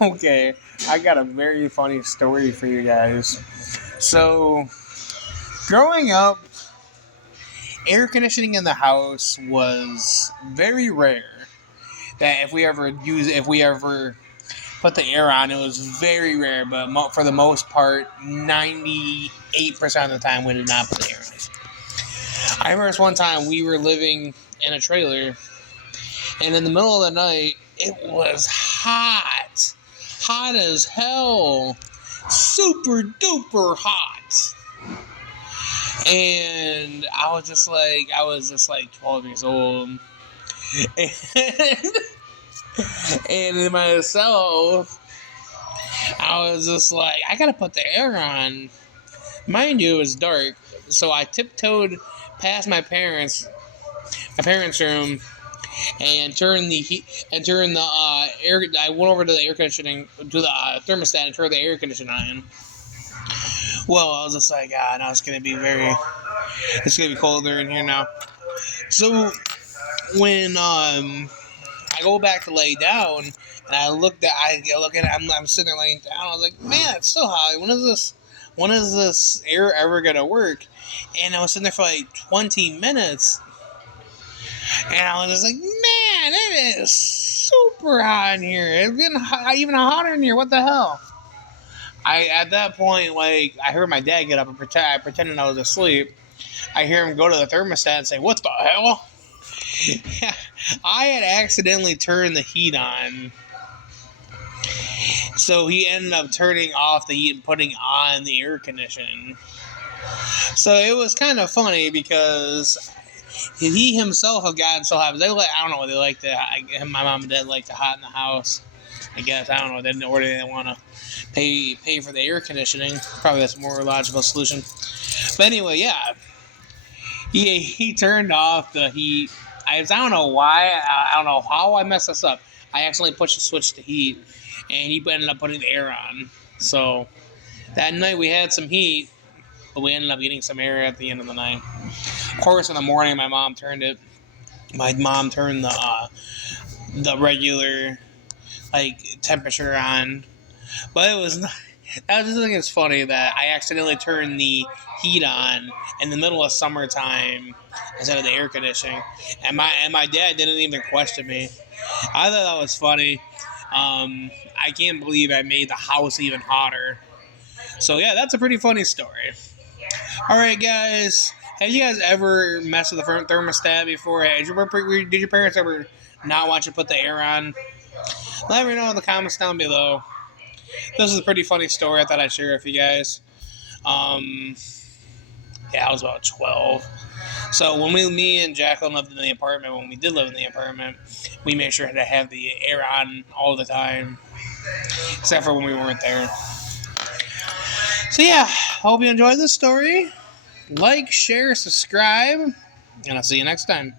Okay, I got a very funny story for you guys. So, growing up, air conditioning in the house was very rare. That if we ever put the air on, it was very rare. But for the most part, 98% of the time, we did not put the air on. I remember this one time we were living in a trailer, and in the middle of the night, it was hot as hell, super duper hot. And I was just like 12 years old. And, and in myself, I was just like, I gotta put the air on. Mind you, it was dark, so I tiptoed past my parents' room, and turned the heat and turned the air. I went over to the air conditioning to the thermostat and turned the air conditioner on. Well, I was just like, now it's gonna be colder in here now. So when I go back to lay down, and I look at it, I'm sitting there laying down. I was like, man, it's so hot. When is this air ever gonna work? And I was sitting there for like 20 minutes, and I was just like, man, it is super hot in here. It's getting even hotter in here. What the hell? At that point, like, I heard my dad get up and I pretended I was asleep. I hear him go to the thermostat and say, "What the hell?" I had accidentally turned the heat on. So he ended up turning off the heat and putting on the air conditioning. So it was kind of funny because he himself had gotten so hot. I don't know. They like to. My mom and dad like to hot in the house. I guess I don't know. They didn't want to pay for the air conditioning. Probably that's a more logical solution. But anyway, yeah, he turned off the heat. I don't know why. I don't know how I messed this up. I accidentally pushed the switch to heat, and he ended up putting the air on. So that night we had some heat, but we ended up getting some air at the end of the night. Of course, in the morning, my mom turned the regular temperature on, but it was not. I just think it's funny that I accidentally turned the heat on in the middle of summertime instead of the air conditioning, and my dad didn't even question me. I thought that was funny. I can't believe I made the house even hotter. So yeah, that's a pretty funny story. All right, guys. Have you guys ever messed with the thermostat before? Did your parents ever not want you to put the air on? Let me know in the comments down below. This is a pretty funny story I thought I'd share with you guys. I was about 12. So me and Jacqueline lived in the apartment, when we did live in the apartment, we made sure to have the air on all the time, except for when we weren't there. So yeah, hope you enjoyed this story. Like, share, subscribe, and I'll see you next time.